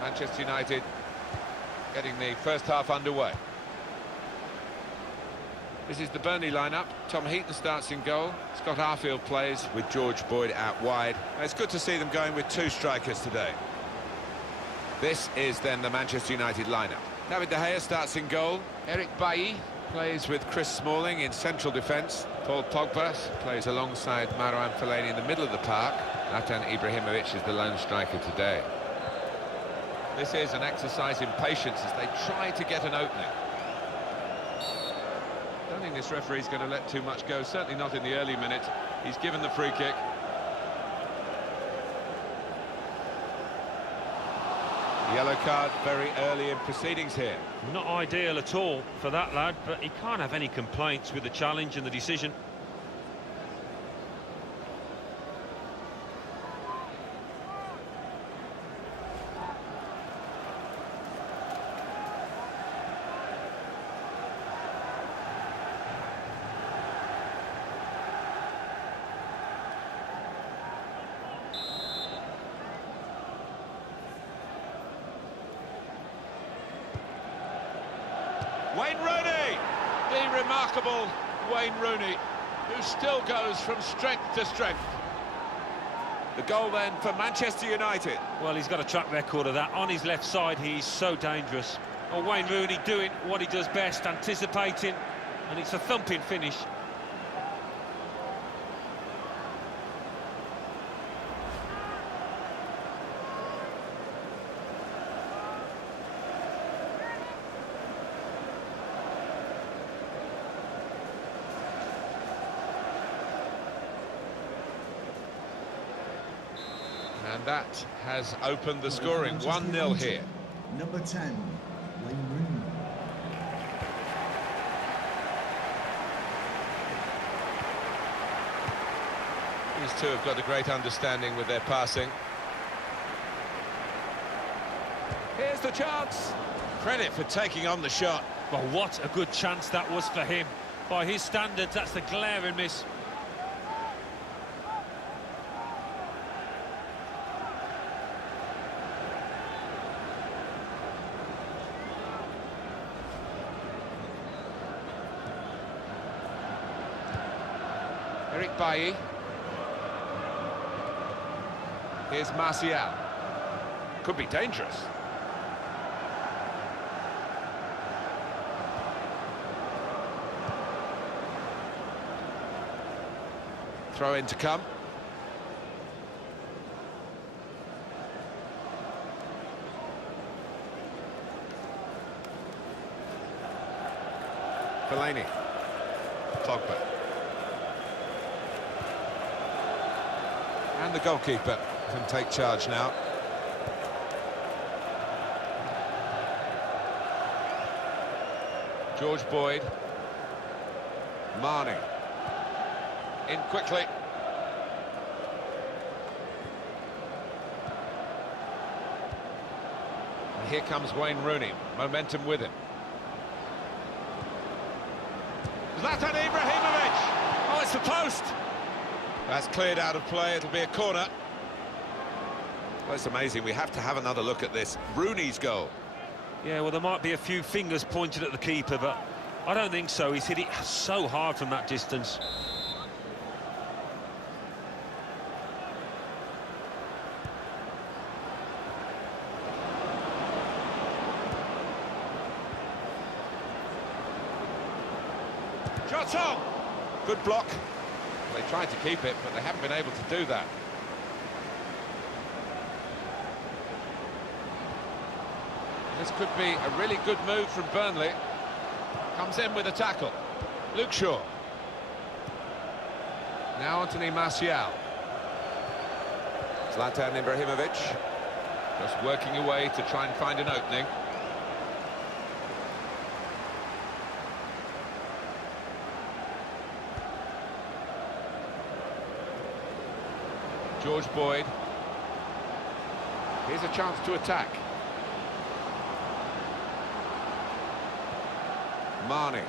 Manchester United getting the first half underway. This is the Burnley lineup. Tom Heaton starts in goal. Scott Arfield plays with George Boyd out wide. It's good to see them going with two strikers today. This is then the Manchester United lineup. David De Gea starts in goal. Eric Bailly plays with Chris Smalling in central defence. Paul Pogba plays alongside Marouane Fellaini in the middle of the park. Zlatan Ibrahimovic is the lone striker today. This is an exercise in patience as they try to get an opening. I don't think this referee's going to let too much go, certainly not in the early minutes. He's given the free kick. Yellow card very early in proceedings here. Not ideal at all for that lad, but he can't have any complaints with the challenge and the decision. Wayne Rooney, the remarkable Wayne Rooney, who still goes from strength to strength. The goal then for Manchester United. Well, he's got a track record of that. On his left side, he's so dangerous. Well, Wayne Rooney doing what he does best, anticipating, and it's a thumping finish. And that has opened the scoring, 1-0 here. Number 10, Wayne Rooney. These two have got a great understanding with their passing. Here's the chance. Credit for taking on the shot. Well, what a good chance that was for him. By his standards, that's a glaring miss. Eric Bailly. Here's Martial. Could be dangerous. Throw in to come. Fellaini. Pogba. And the goalkeeper can take charge now. George Boyd. Marnie. In quickly. And here comes Wayne Rooney. Momentum with him. Zlatan Ibrahimovic! Oh, it's the post! That's cleared out of play, it'll be a corner. Well, it's amazing, we have to have another look at this. Rooney's goal. Yeah, well, there might be a few fingers pointed at the keeper, but I don't think so. He's hit it so hard from that distance. Shots on! Good block. They tried to keep it, but they haven't been able to do that. This could be a really good move from Burnley. Comes in with a tackle. Luke Shaw. Now Anthony Martial. Zlatan Ibrahimovic. Just working away to try and find an opening. George Boyd. Here's a chance to attack. Marnie.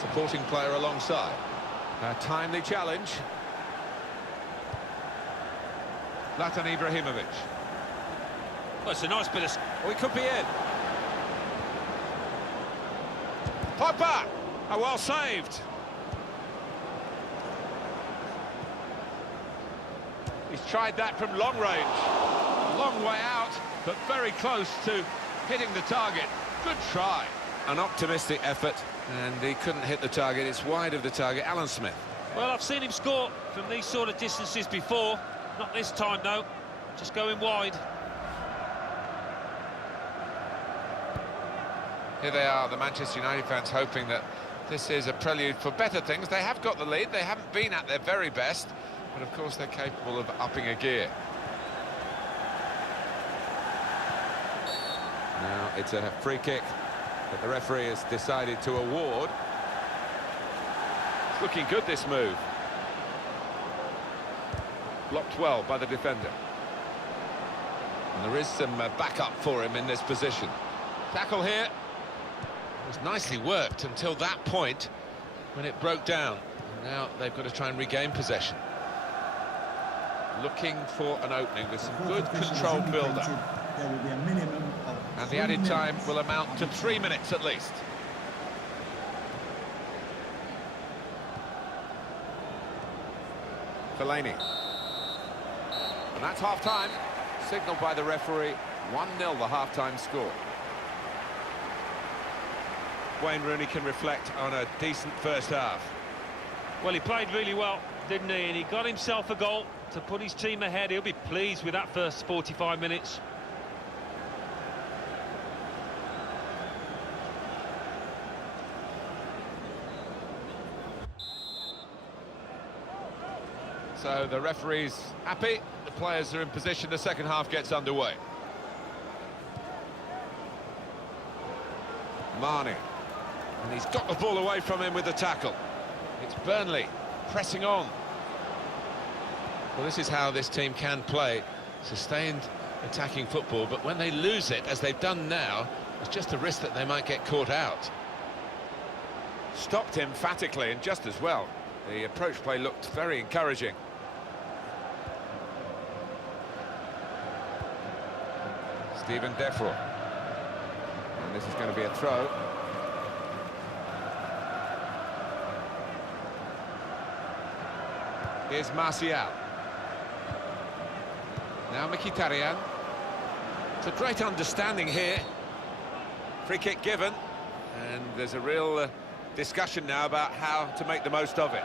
Supporting player alongside. A timely challenge. Zlatan Ibrahimovic. Well, it's a nice bit of... Oh, he could be in. Pogba! Oh, well saved. He's tried that from long range. A long way out, but very close to hitting the target. Good try. An optimistic effort, and he couldn't hit the target. It's wide of the target. Alan Smith. Well, I've seen him score from these sort of distances before. Not this time, though. Just going wide. Here they are, the Manchester United fans, hoping that this is a prelude for better things. They have got the lead. They haven't been at their very best, but of course they're capable of upping a gear. Now it's a free kick that the referee has decided to award. It's looking good, this move. Blocked well by the defender. And there is some backup for him in this position. Tackle here. It was nicely worked until that point when it broke down. And now they've got to try and regain possession. Looking for an opening with some good controlled build-up. There will be a minimum of And the added time will amount to 3 minutes at least. Fellaini. And that's half-time. Signalled by the referee. 1-0 the half-time score. Wayne Rooney can reflect on a decent first half. Well, he played really well, didn't he? And he got himself a goal to put his team ahead. He'll be pleased with that first 45 minutes. So the referee's happy. The players are in position. The second half gets underway. Mane. And he's got the ball away from him with the tackle. It's Burnley pressing on. Well, this is how this team can play. Sustained attacking football, but when they lose it, as they've done now, it's just a risk that they might get caught out. Stopped emphatically and just as well. The approach play looked very encouraging. Stephen Defro. And this is going to be a throw. Here's Martial. Now Mkhitaryan. It's a great understanding here. Free kick given. And there's a real discussion now about how to make the most of it.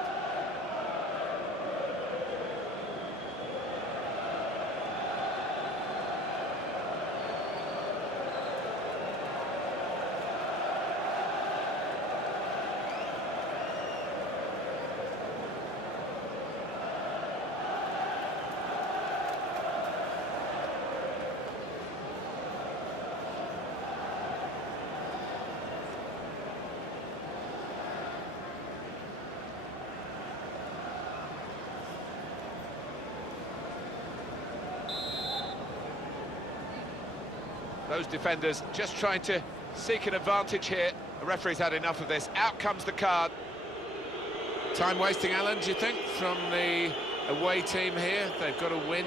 Those defenders just trying to seek an advantage here. The referee's had enough of this. Out comes the card. Time wasting, Alan, do you think, from the away team here? They've got to win,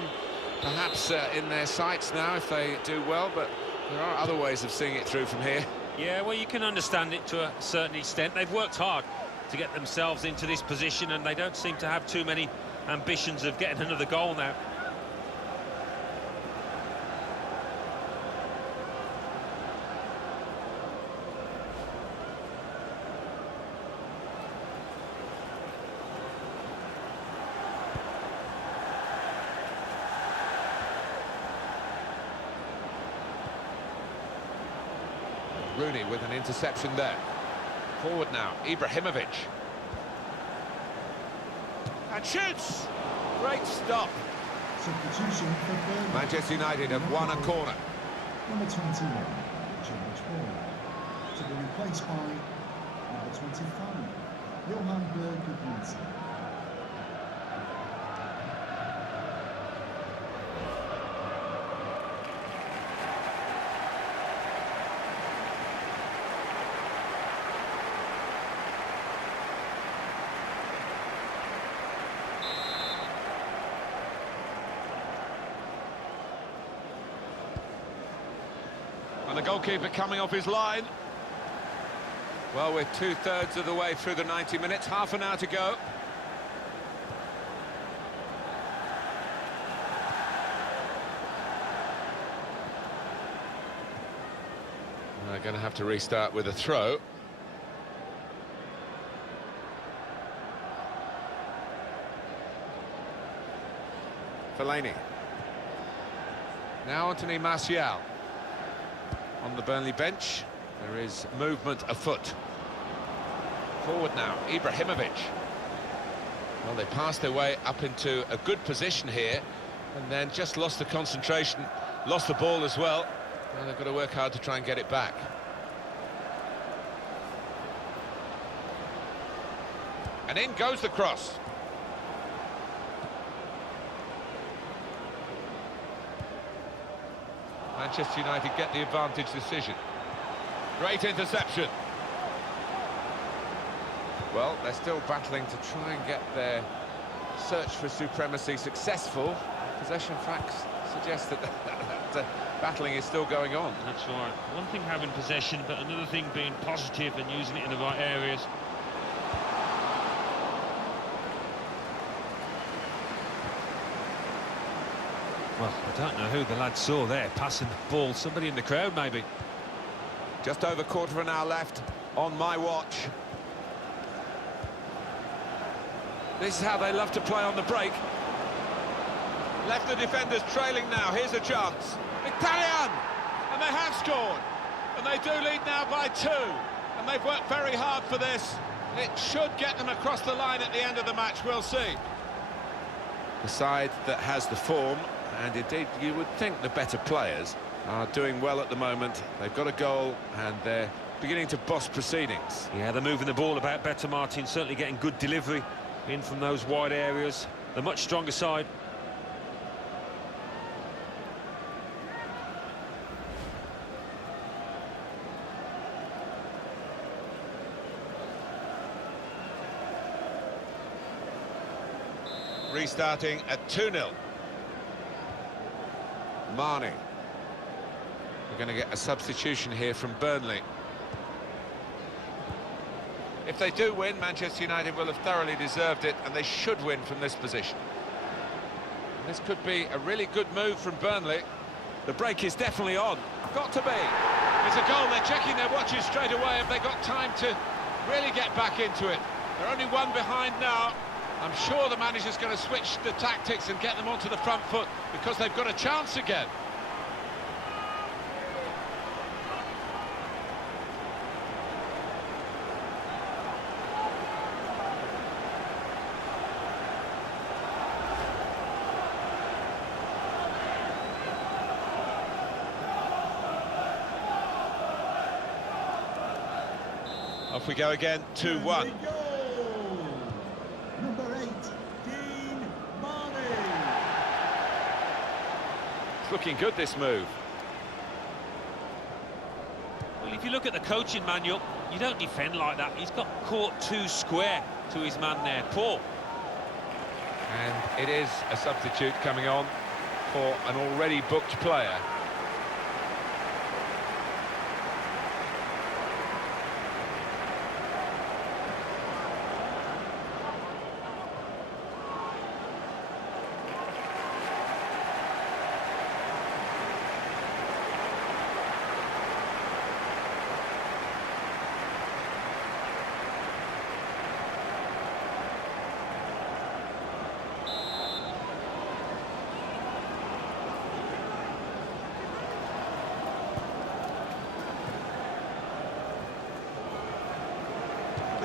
perhaps in their sights now if they do well, but there are other ways of seeing it through from here. Yeah, well, you can understand it to a certain extent. They've worked hard to get themselves into this position, and they don't seem to have too many ambitions of getting another goal now. Rooney with an interception there. Forward now, Ibrahimovic. And shoots! Great stop. Substitution for Burnley. Manchester United have won a corner. Number 21, George Boyd, to be replaced by number 25, Johan Berg. And the goalkeeper coming off his line. Well, we're two-thirds of the way through the 90 minutes, half an hour to go. They're going to have to restart with a throw. Fellaini. Now Anthony Martial. On the Burnley bench, there is movement afoot. Forward now, Ibrahimovic. Well, they passed their way up into a good position here, and then just lost the concentration, lost the ball as well. Well, they've got to work hard to try and get it back. And in goes the cross. Manchester United get the advantage decision. Great interception. Well, they're still battling to try and get their search for supremacy successful. Possession facts suggest that battling is still going on. That's right. One thing having possession, but another thing being positive and using it in the right areas. Well, I don't know who the lad saw there, passing the ball. Somebody in the crowd, maybe. Just over quarter of an hour left on my watch. This is how they love to play on the break. Left the defenders trailing now. Here's a chance. Italian! And they have scored. And they do lead now by 2. And they've worked very hard for this. It should get them across the line at the end of the match. We'll see. The side that has the form, and indeed you would think the better players, are doing well at the moment. They've got a goal and they're beginning to boss proceedings. Yeah, they're moving the ball about better, Martin. Certainly getting good delivery in from those wide areas. The much stronger side. Restarting at 2-0. Mane. We're going to get a substitution here from Burnley. If they do win, Manchester United will have thoroughly deserved it, and they should win from this position. And this could be a really good move from Burnley. The break is definitely on. Got to be. It's a goal. They're checking their watches straight away. Have they got time to really get back into it? They're only one behind now. I'm sure the manager's going to switch the tactics and get them onto the front foot because they've got a chance again. Off we go again, 2-1. Looking good, this move. Well, if you look at the coaching manual, you don't defend like that. He's got caught too square to his man there. Poor. And it is a substitute coming on for an already booked player.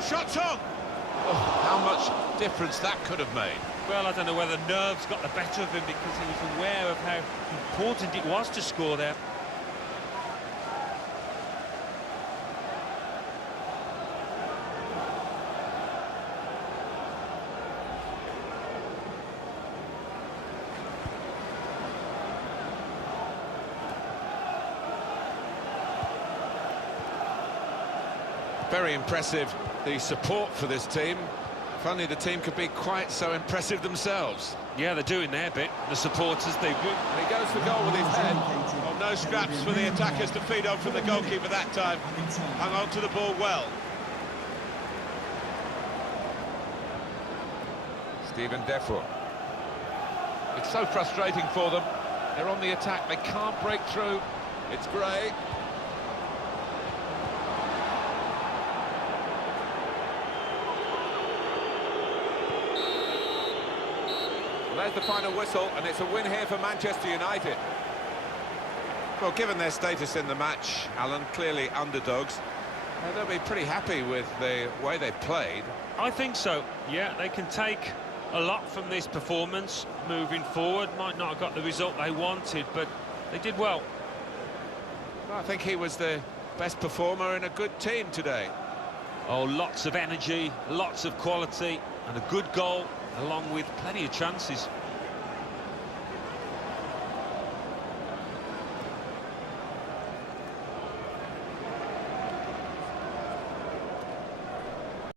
Shot's on! Oh, how much difference that could have made. Well, I don't know whether nerves got the better of him because he was aware of how important it was to score there. Very impressive, the support for this team. If only the team could be quite so impressive themselves. Yeah, they're doing their bit. The supporters, they do. And he goes for goal with his head. Oh, no scraps for the attackers to feed on from the goalkeeper that time. Hung on to the ball well. Stephen Defoe. It's so frustrating for them. They're on the attack, they can't break through. It's Gray. There's the final whistle, and it's a win here for Manchester United. Well, given their status in the match, Alan, clearly underdogs, they'll be pretty happy with the way they played. I think so. Yeah, they can take a lot from this performance moving forward. Might not have got the result they wanted, but they did well. Well, I think he was the best performer in a good team today. Oh, lots of energy, lots of quality, and a good goal, along with plenty of chances.